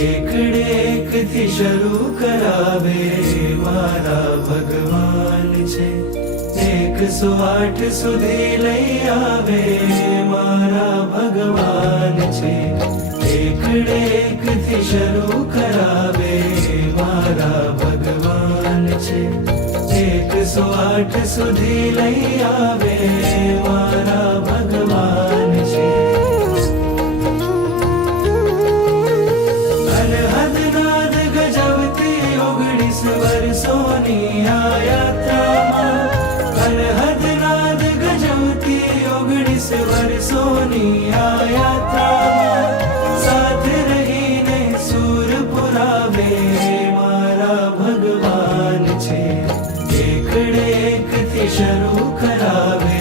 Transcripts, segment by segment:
એક થી શરૂ કરાવે મારા ભગવાન છે, 108 સુધી લઈ આવે મારા ભગવાન છે, એક થી શરૂ કરાવે મારા ભગવાન છે, 108 સુધી લઈ આવે મારા ભગવાન છે। વર્ષોની આ યાત્રામાં અનહદ નાદ ગજવતી 19 વર્ષોની આ યાત્રામાં સાથ રહીને સૂર પુરાવે મારા ભગવાન છે, એકથી શરૂ કરાવે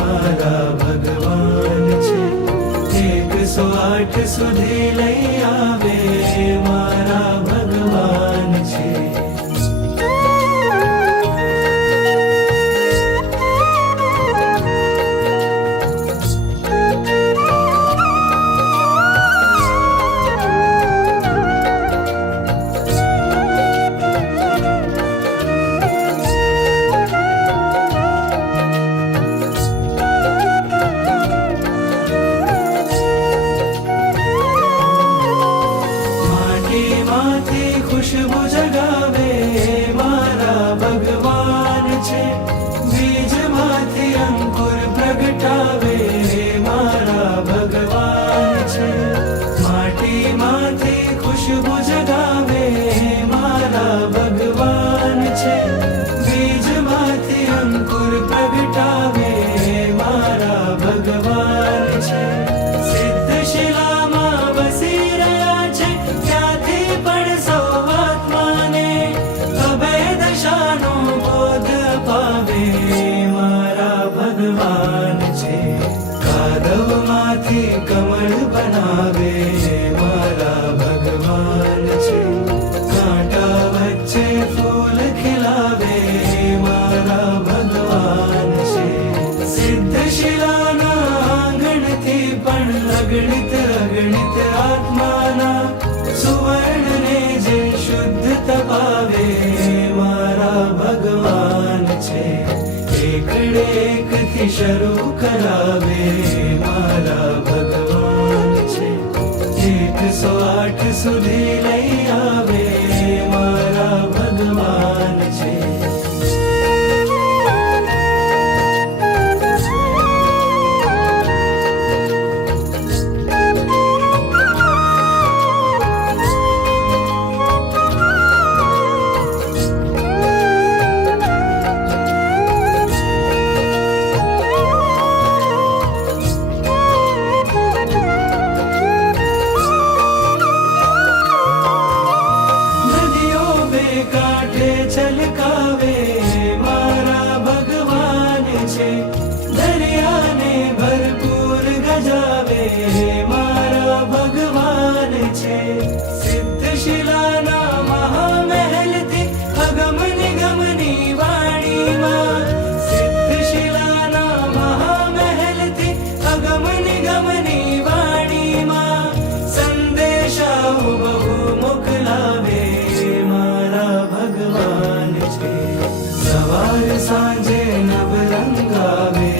મારા ભગવાન છે, 108 સુધી લઈ આવે મારા ભગવાન છે। खुशबू जगावे मारा भगवान छे, बीज माथी अंकुर प्रगटावे मारा भगवान छे, माटी माथी खुशबू जगावे मारा भगवान छे, बीज माथी अंकुर प्रगटावे मारा भगवान छे, सिद्ध शिलामां वसी रह्या छे त्याथी पण सौ कमल बनावे मारा भगवान छे, कांटा वच्चे फूल खिलावे मारा भगवान छे, सिद्ध शिलाना आंगणथी पण अगणित आत्माना सुवर्ण ने जे शुद्ध तपावे मारा भगवान छे, एकथी शरू करावे मारा भगवान छे, 108 સુધી લઈ આવે મારા ભગવાન છે। छलकावे मारा भगवान छे, दरियाने भरपूर गजावे मारा भगवान छे, सिद्ध शिलाना महामहलथी अगम निगमनी वाणीमां, सिद्ध शिलाना महामहलथी अगम निगमनी वाणीमां संदेशाओ बहु मोकलावे सवार सांजे नवरंगावे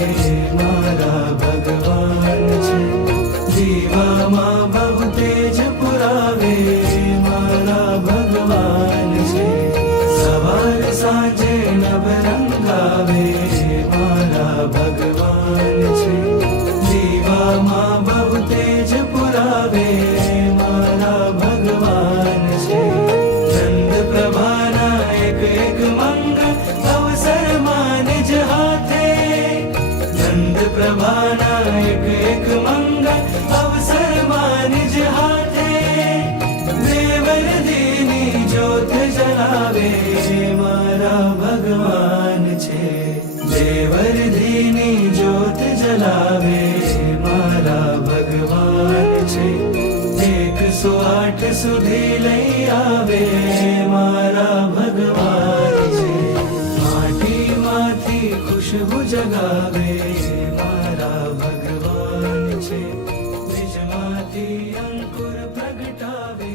मारा भगवान छे, दीवामां बहु तेज पुरावे मारा भगवान छे, सवार सांजे नवरंगावे मारा भगवान छे, दीवामां बहु तेज पुरावे मारा भगवान छे, चंद प्रभाना एक मंगल अवसर निज हाथे, नंद प्रभाना एक मंगल अवसर निज हाथे, देवर दीनी ज्योत जलावे मारा भगवान छे, देवर दीनी ज्योत जलावे मारा भगवान छे, 108 સુધી લઈ આવે મારા ભગવાન છે, માટીમાંથી ખુશબુ જગાવે મારા ભગવાન છે, બીજમાંથી અંકુર પ્રગટાવે